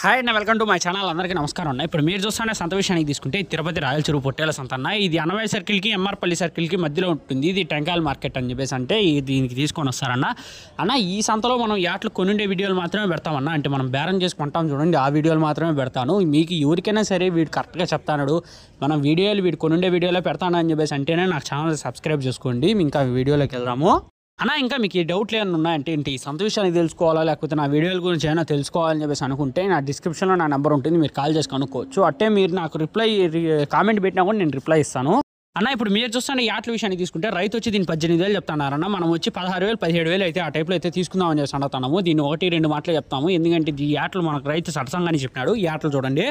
Hi అన్న, welcome to my channel. అందరికీ నమస్కారం అన్న. ఇప్పుడు మీరు చూస్తున్న సంత విషయానికి తీసుకుంటే తిరుపతి రాయల చెరువు పొట్టేల సంత అన్న. ఇది అన్నమయ్య సర్కిల్కి ఎంఆర్పల్లి సర్కిల్కి మధ్యలో ఉంటుంది. ఇది టెంకాయల మార్కెట్ అని చెప్పేసి అంటే దీనికి తీసుకొని వస్తారన్న. అన్న ఈ సంతలో మనం యాట్లు కొనుండే వీడియోలు మాత్రమే పెడతామన్న. అంటే మనం బేరం చేసుకుంటాం చూడండి, ఆ వీడియోలు మాత్రమే పెడతాను. మీకు ఎవరికైనా సరే వీడు కరెక్ట్గా చెప్తాడు, మనం వీడియోలు వీడు కొనుండే వీడియోలో పెడతాను అని చెప్పేసి అంటేనే నాకు ఛానల్ సబ్స్క్రైబ్ చేసుకోండి. ఇంకా వీడియోలోకి వెళ్దాము అన్న. ఇంకా మీకు ఈ డౌట్లు ఏమైనా ఉన్నాయంటే ఏంటి, సంత విషయాన్ని తెలుసుకోవాలా లేకపోతే నా వీడియోల గురించి ఏమైనా తెలుసుకోవాలని చెప్పేసి అనుకుంటే నా డిస్క్రిప్షన్లో నా నెంబర్ ఉంటుంది, మీరు కాల్ చేసి కనుక్కోవచ్చు. అట్టే మీరు నాకు కామెంట్ పెట్టినా కూడా నేను రిప్లై ఇస్తాను అన్న. ఇప్పుడు మీరు చూస్తున్న యాట్ల విషయాన్ని తీసుకుంటే రైతు వచ్చి దీన్ని 18,000 చెప్తున్నారన్న. మనం వచ్చి 16,000 17,000 అయితే ఆ టైప్లో అయితే తీసుకుందామని చెప్పి అంటున్నాము. దీన్ని 1-2 మాటలు చెప్తాము, ఎందుకంటే ఈ యాట్లు మనకు రైతు సరసంగానే చెప్పినాడు. ఈ యాట్లు చూడండి.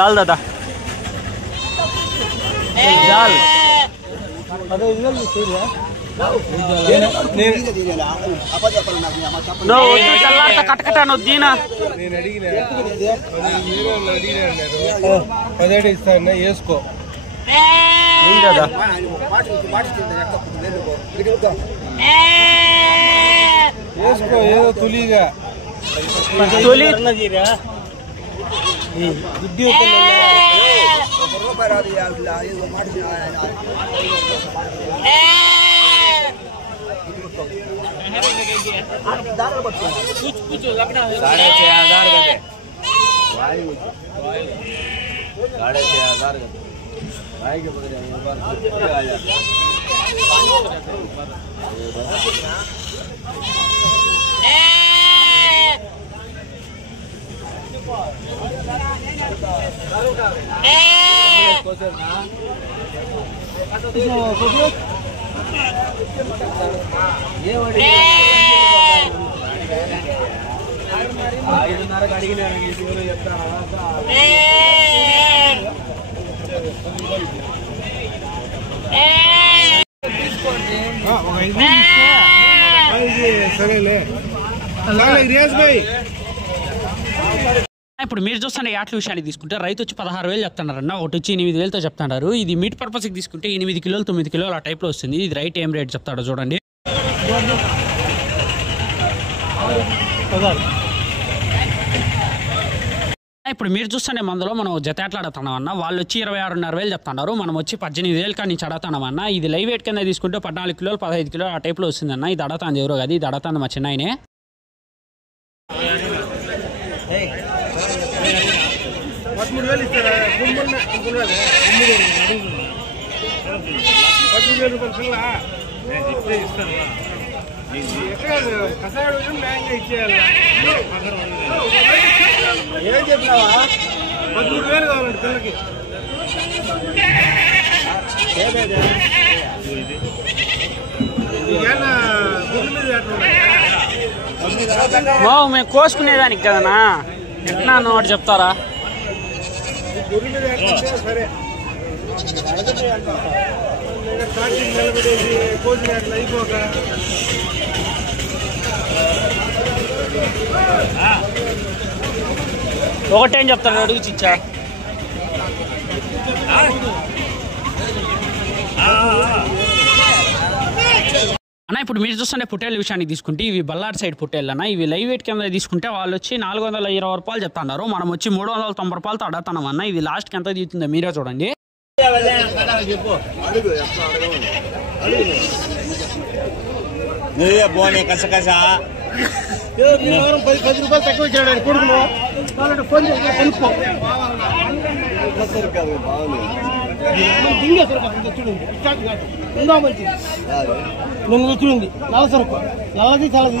దాల్ దాదా దాల్ కట్టకట్టాను దీనా నేను అడిగిన 17 ఇస్తాను వేసుకో. వేసుకో ఏదో తొలిగా తొలి సరేలే రియాజ్ భాయ్. ఇప్పుడు మీరు చూస్తున్న యాట్ల విషయాన్ని తీసుకుంటే రైతు వచ్చి 16,000 చెప్తున్నారన్న. ఒకటి వచ్చి 8,000తో చెప్తున్నారు. ఇది మీట్ పర్పస్కి తీసుకుంటే 8 కిలోలు 9 కిలోలు ఆ టైప్లో వస్తుంది. ఇది రైట్ ఏం రేట్ చెప్తాడో చూడండి. ఇప్పుడు మీరు చూస్తున్న మందులో మనం జత ఎట్లాడుతున్నాం అన్న. వాళ్ళు వచ్చి 26,500 చెప్తున్నారు. మనం వచ్చి 18,000 కానీ నుంచి అడుగుతున్నాం అన్న. ఇది లైవ్ వెయిట్ కింద తీసుకుంటే 14 కిలోలు 15 కిలోలు ఆ టైప్లో వస్తుందన్న. ఇది అడుగుతాను ఎవరో కాదు, ఇది అడుగుతాను మా చిన్నాయనే. 13,000 ఇస్తారా? 13,000 రూపాయలు పిల్ల కసాడు న్యాయంగా ఇచ్చేయాలి. ఏం చెప్పినావా? 13,000 కావాలండి పిల్లకి. నీకేనా గుడ్ల మీద బావు మేము కోసుకునేదానికి కదనా, ఎట్లా ఒకటి చెప్తారా? గురి మీద సరే స్టార్టింగ్ నిలబడేసి కోసిన అట్లా అయిపోక ఒకటేం చెప్తాడు అడుగు చిచ్చా. అన్న ఇప్పుడు మీరు చూస్తుంటే పుట్టేళ్ళ విషయాన్ని తీసుకుంటే ఇవి బల్లాడ్ సైడ్ పుట్టేళ్ళు అన్న. ఇవి లైవ్ వెయిట్ కింద తీసుకుంటే వాళ్ళు వచ్చి 420 రూపాయలు చెప్తున్నారు. మనం వచ్చి 390 రూపాయలతో అడుగుతున్నాం అన్న. ఇది లాస్ట్కి ఎంత తీస్తుందో మీరే చూడండి. కసకస 10 రూపాయలు తక్కువ ఇచ్చాడు కొడుకులు. ఫోన్ కొనుక్కో. చూడండి నల్ల సరుకు, నల్లది చల్లది.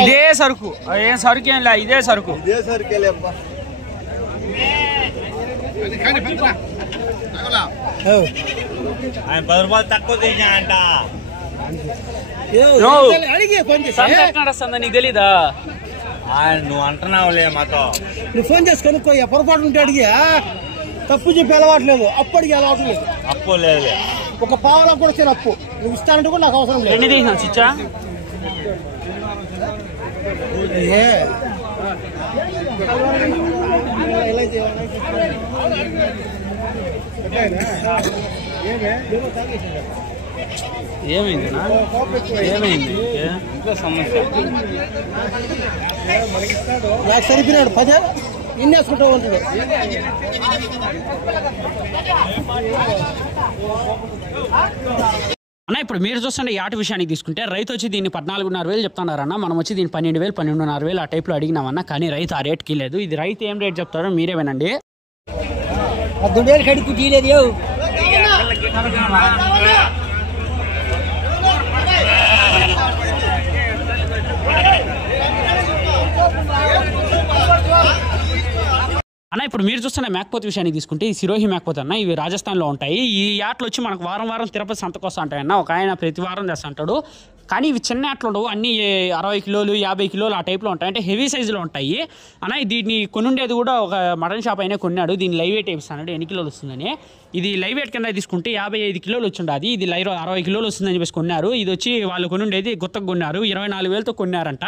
ఇదే సరుకు, ఏం సరుకు ఏం లే, ఇదే సరుకు. ఆయన 10 రూపాయలు తక్కువ తెచ్చాయంట. నీకు తెలీదా? నువ్వు అంటున్నావులే మాతో. నువ్వు ఫోన్ చేసి కనుక్కో. పొరపాటు ఉంటే అడిగి తప్పు చెప్పి అలవాట్లేదు, అప్పు అడిగి అలవాటు లేదు. అప్పు లేదు, ఒక పావలా కూడా సరే అప్పు నువ్వు ఇస్తానంటే కూడా నాకు అవసరం లేదు. ఎన్ని తీసినా చిచ్చా? ఏమైంది ఏమైంది ఇంట్లో సమస్య నాకు సరిపోయినాడు 10 ఇన్ని వేసుకుంటా ఉంటాడు. అన్న ఇప్పుడు మీరు చూస్తుంటే ఈ ఆట విషయానికి తీసుకుంటే రైతు వచ్చి దీన్ని 14,500 చెప్తున్నారన్న, మనం వచ్చి దీన్ని 12,000 12,500 ఆ టైప్లో అడిగినామన్నా, కానీ రైతు ఆ రేట్కి లేదు. ఇది రైతు ఏం రేట్ చెప్తారో మీరే వినండి. 18,000 కడుపు తీయలేదు. అన్న ఇప్పుడు మీరు చూస్తున్న మేకపోతు విషయాన్ని తీసుకుంటే ఈ సిరోహి మేకపోతు అన్న, ఇవి రాజస్థాన్లో ఉంటాయి. ఈ ఆటలు వచ్చి మనకు వారం వారం తిరుపతి సంతకు వస్తూ ఉంటాయన్న. ఒక ఆయన ప్రతి వారం తెస్తుంటాడు. కానీ ఇవి చిన్న ఆటలు ఉండవు, అన్నీ 60 కిలోలు 50 కిలోలు ఆ టైప్లో ఉంటాయి, అంటే హెవీ సైజులో ఉంటాయి అన్న. దీన్ని కొనుండేది కూడా ఒక మటన్ షాప్ అయినా కొన్నాడు. దీన్ని లైవ్ వెయిట్ వేపిస్తాడు ఎన్ని కిలోలు వస్తుందని. ఇది లైవ్ వెయిట్ కింద తీసుకుంటే 55 కిలోలు వచ్చిండదు, ఇది 60 కిలోలు వస్తుందని చెప్పేసి కొన్నారు. ఇది వచ్చి వాళ్ళు కొనుండేది గుత్తకు కొన్నారు, 24,000తో కొన్నారంట.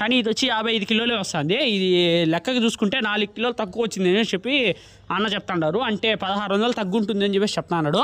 కానీ ఇది వచ్చి 55 కిలోలే వస్తుంది. ఇది లెక్కకు చూసుకుంటే 4 కిలోలు తక్కువ వచ్చింది అని చెప్పి అన్న చెప్తాడారు. అంటే 1600 తగ్గు ఉంటుంది అని చెప్పేసి చెప్తున్నాడు.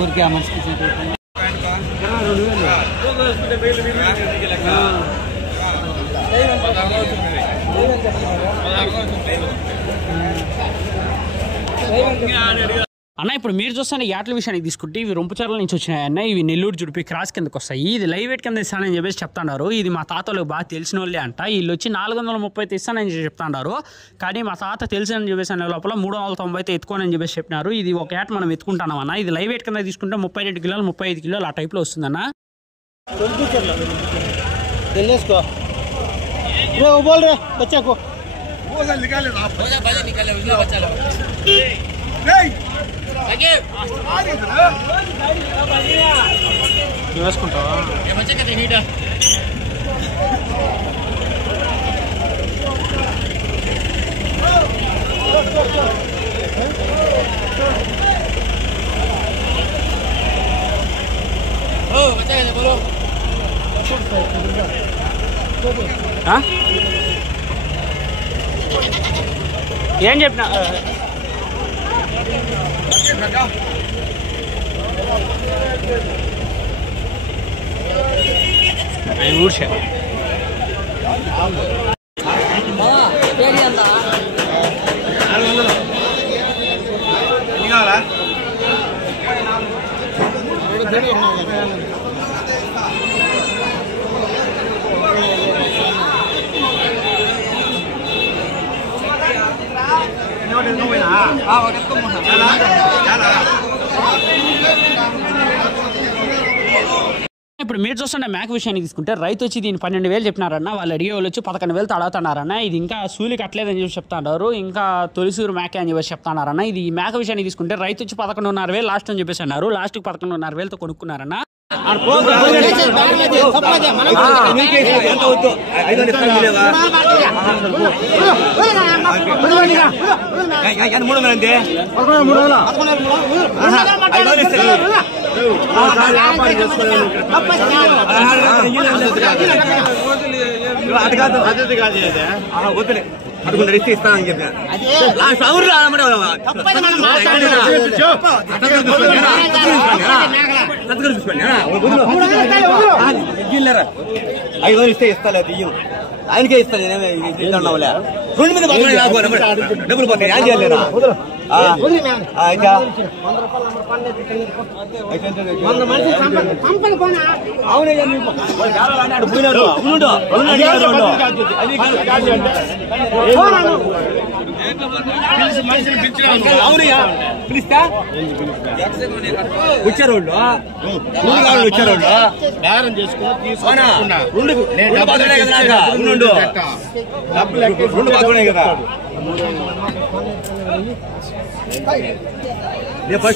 ఊరికే మనిషికి అన్న ఇప్పుడు మీరు చూస్తున్న యాట్ల విషయానికి తీసుకుంటే ఇవి రొంపుచర్ల నుంచి వచ్చినాయి అన్న. ఇవి నెల్లూరు జుడిపి క్రాస్ కిందకి వస్తాయి. ఇది లైవ్ వెయిట్ కింద ఇస్తానని చెప్పేసి చెప్తున్నారు. ఇది మా తాతలకు బాగా తెలిసిన వాళ్ళే అంట. వీళ్ళు వచ్చి 430 ఇస్తానని చెప్తున్నారు. కానీ మా తాత తెలిసిన చెప్పేసి అనే లోపల 390 ఎత్తుకోనని చెప్పేసి చెప్పినారు. ఇది ఒక యాట్ మనం ఎత్తుకుంటాం అన్న. ఇది లైవ్ వెయిట్ కింద తీసుకుంటే 32 కిలోలు 35 కిలోలు ఆ టైప్లో వస్తుందన్న. వేసుకుంటావా ఏం చెప్పినా ఊడ్చా కావాలా ఇప్పుడు మీరు చూస్తున్న మేక విషయాన్ని తీసుకుంటే రైతు వచ్చి దీన్ని 12,000 చెప్పినారన్న. వాళ్ళు అడిగే వాళ్ళు వచ్చి 11,000 అడుగుతున్నారన్న. ఇది ఇంకా సూలి కట్టలేదని చెప్పి చెప్తున్నారు. ఇంకా తొలిసూరు మేక అని చెప్పేసి చెప్తున్నారన్న. ఇది ఈ మేక విషయాన్ని తీసుకుంటే రైతు వచ్చి 11,500 లాస్ట్ అని చెప్పేసి అన్నారు. లాస్ట్కి 11,500తో కొనుక్కున్నారన్న. వద్దులే అడుగుంటే ఇస్తే ఇస్తానని చెప్పిన ఐదు ఇస్తే ఇస్తాలే ఇయ్యం ఆయనకే ఇస్తాను నేనేమన్నావులే రెండు మీద డబ్బులు పోతాయి ఏం చేయలేరా అవునే అవునయ్యా పిలిస్తా వచ్చారు వాళ్ళు వచ్చారు వాళ్ళు బేరం చేసుకుని రెండు బాగున్నాయి కదా రెండు బాగున్నాయి కదా